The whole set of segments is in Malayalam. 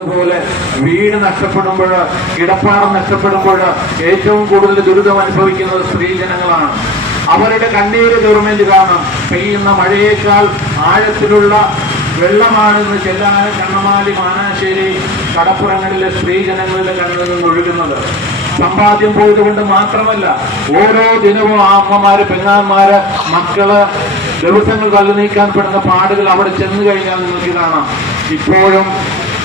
പോലെ വീട് നഷ്ടപ്പെടുമ്പോൾ കിടപ്പാടം നഷ്ടപ്പെടുമ്പോൾ ഏറ്റവും കൂടുതൽ ദുരിതം അനുഭവിക്കുന്നത് സ്ത്രീജനങ്ങളാണ്. അവരുടെ കണ്ണീര് ഗവൺമെന്റ് കാണാം. പെയ്യുന്ന മഴയേക്കാൾ ആഴത്തിലുള്ള വെള്ളമാണെന്ന് ചെല്ലാന കണ്ണമാലി മാനാശ്ശേരി കടപ്പുറങ്ങളിലെ സ്ത്രീജനങ്ങളുടെ കണ്ണിൽ നിന്ന് ഒഴുകുന്നത് സമ്പാദ്യം പോയതുകൊണ്ട് മാത്രമല്ല ഓരോ ദിനവും ആ അമ്മമാര് പെങ്ങാന്മാര് മക്കൾ ദിവസങ്ങൾ തള്ളി നീക്കാൻ പെടുന്ന പാടുകൾ അവിടെ ചെന്ന് കഴിഞ്ഞാൽ നിങ്ങൾക്ക് കാണാം. ഇപ്പോഴും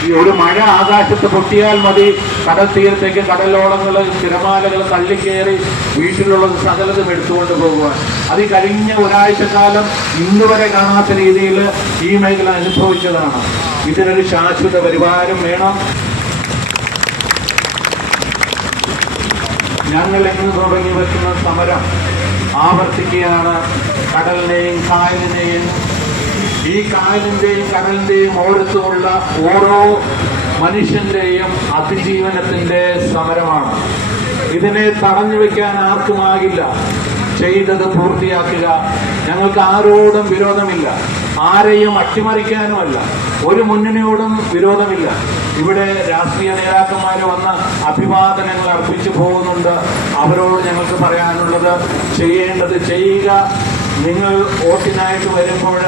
ഈ ഒരു മഴ ആകാശത്ത് പൊട്ടിയാൽ മതി. കടൽ തീരത്തേക്ക് കടലോളങ്ങൾ തിരമാലകൾ തള്ളിക്കയറി വീട്ടിലുള്ളത് സകലതും എടുത്തുകൊണ്ട് പോകുവാൻ. അത് കഴിഞ്ഞ ഒരാഴ്ചക്കാലം ഇന്ന് വരെ കാണാത്ത രീതിയിൽ ഈ മേഖല അനുഭവിച്ചതാണ്. ഇതിനൊരു ശാശ്വത പരിഹാരം വേണം. ഞങ്ങൾ എങ്ങനെ തുടങ്ങി വെക്കുന്ന സമരം? ആവർത്തിക്കുകയാണ്. കടലിനെയും കായലിനെയും ഈ കായലിന്റെയും കടലിന്റെയും ഓരത്തുമുള്ള ഓരോ മനുഷ്യന്റെയും അതിജീവനത്തിന്റെ സമരമാണ്. ഇതിനെ തടഞ്ഞു വെക്കാൻ ആർക്കുമാകില്ല. ചെയ്തത് പൂർത്തിയാക്കുക. ഞങ്ങൾക്ക് ആരോടും വിരോധമില്ല. ആരെയും അട്ടിമറിക്കാനുമല്ല. ഒരു മുന്നണിയോടും വിരോധമില്ല. ഇവിടെ രാഷ്ട്രീയ നേതാക്കന്മാർ വന്ന് അഭിവാദനങ്ങൾ അർപ്പിച്ചു പോകുന്നുണ്ട്. അവരോട് ഞങ്ങൾക്ക് പറയാനുള്ളത് ചെയ്യേണ്ടത് ചെയ്യുക. നിങ്ങൾ വോട്ടിനായിട്ട് വരുമ്പോൾ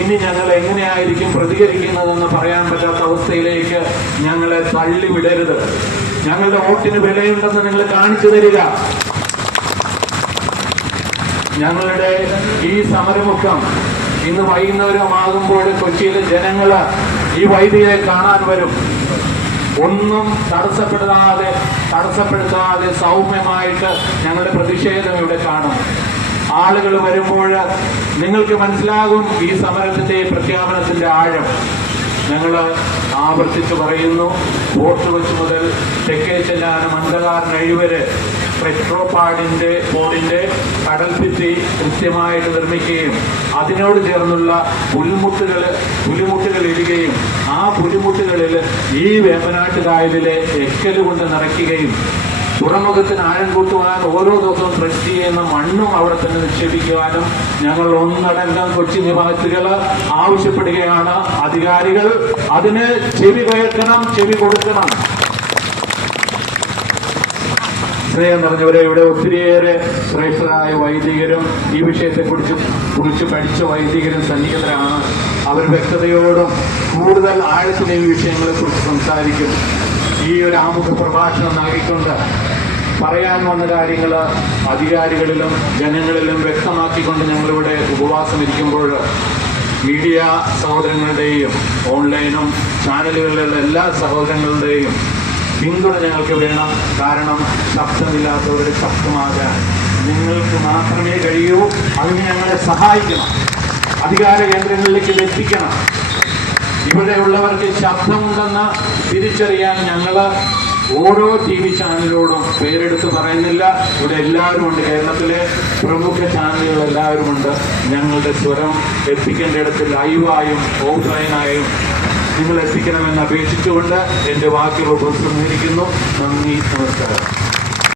ഇനി ഞങ്ങൾ എങ്ങനെയായിരിക്കും പ്രതികരിക്കുന്നതെന്ന് പറയാൻ പറ്റാത്ത അവസ്ഥയിലേക്ക് ഞങ്ങളെ തള്ളിവിടരുത്. ഞങ്ങളുടെ വോട്ടിന് വിലയുണ്ടെന്ന് നിങ്ങൾ കാണിച്ചു തരിക. ഞങ്ങളുടെ ഈ സമരമുഖം ഇന്ന് വൈകുന്നേരമാകുമ്പോൾ കൊച്ചിയിലെ ജനങ്ങൾ ഈ വൈദികരെ കാണാൻ വരും. ഒന്നും തടസ്സപ്പെടുത്താതെ തടസ്സപ്പെടുത്താതെ സൗമ്യമായിട്ട് ഞങ്ങളുടെ പ്രതിഷേധം ഇവിടെ കാണും. ആളുകൾ വരുമ്പോൾ നിങ്ങൾക്ക് മനസ്സിലാകും ഈ സമരത്തിന്റെ പ്രഖ്യാപനത്തിന്റെ ആഴം. ഞങ്ങൾ ആവർത്തിച്ച് പറയുന്നു വോട്ട് വെച്ച് മുതൽ തെക്കേ ചെല്ലാനം അന്ധകാരൻ കഴിവരെ പെട്രോപാഡിന്റെ ബോർഡിന്റെ കടൽഭിത്തി കൃത്യമായിട്ട് നിർമ്മിക്കുകയും അതിനോട് ചേർന്നുള്ള പുലിമുട്ടുകൾ പുലിമുട്ടുകൾ ഇടുകയും ആ പുലിമുട്ടുകളിൽ ഈ വേമ്പനാട്ട് കായലിലെ എക്കൽ കൊണ്ട് നിറയ്ക്കുകയും തുറമുഖത്തിന് ആഴം കൂട്ടുവാൻ ഓരോ ദിവസവും ട്രസ്റ്റ് ചെയ്യുന്ന മണ്ണും അവിടെ തന്നെ നിക്ഷേപിക്കുവാനും ഞങ്ങൾ ഒന്നടങ്കം കൊച്ചി നിവാസികൾ ആവശ്യപ്പെടുകയാണ്. അധികാരികൾ അതിന് ചെവി കേൾക്കണം ചെവി കൊടുക്കണം. സ്നേഹം നിറഞ്ഞവരെ ഇവിടെ ഒത്തിരിയേറെ ശ്രേഷ്ഠരായ വൈദികരും ഈ വിഷയത്തെക്കുറിച്ച് കുറിച്ച് പഠിച്ച വൈദികരും സന്നിഹിതരാണ്. അവർ വ്യക്തതയോടും കൂടുതൽ ആഴത്തിൽ ഈ വിഷയങ്ങളെ കുറിച്ച് സംസാരിക്കും. ഈ ഒരു ആമുഖ പ്രഭാഷണം നൽകിക്കൊണ്ട് പറയാൻ വന്ന കാര്യങ്ങൾ അധികാരികളിലും ജനങ്ങളിലും വ്യക്തമാക്കിക്കൊണ്ട് ഞങ്ങളിവിടെ ഉപവാസം ഇരിക്കുമ്പോൾ മീഡിയ സഹോദരങ്ങളുടെയും ഓൺലൈനും ചാനലുകളിലുള്ള എല്ലാ സഹോദരങ്ങളുടെയും പിന്തുണ ഞങ്ങൾക്ക് വേണം. കാരണം ശബ്ദമില്ലാത്തവരുടെ ശബ്ദമാകാൻ. നിങ്ങൾക്ക് മാത്രമേ കഴിയൂ. അതിന് ഞങ്ങളെ സഹായിക്കണം. അധികാര കേന്ദ്രങ്ങളിലേക്ക് എത്തിക്കണം. ഇവിടെ ഉള്ളവർക്ക് ശബ്ദമുണ്ടെന്ന് തിരിച്ചറിയാൻ ഞങ്ങൾ ഓരോ ടി വി ചാനലിനോടും പേരെടുത്ത് പറയുന്നില്ല. ഇവിടെ എല്ലാവരും ഉണ്ട്. കേരളത്തിലെ പ്രമുഖ ചാനലുകൾ എല്ലാവരും ഉണ്ട് ഞങ്ങളുടെ സ്വരം എത്തിക്കേണ്ട ഇടത്ത് ലൈവായും ഓഫ്ലൈനായും നിങ്ങൾ എത്തിക്കണമെന്ന് അപേക്ഷിച്ചുകൊണ്ട് എന്റെ വാക്കുകൾ ഉപസംഹരിക്കുന്നു. നന്ദി നമസ്കാരം.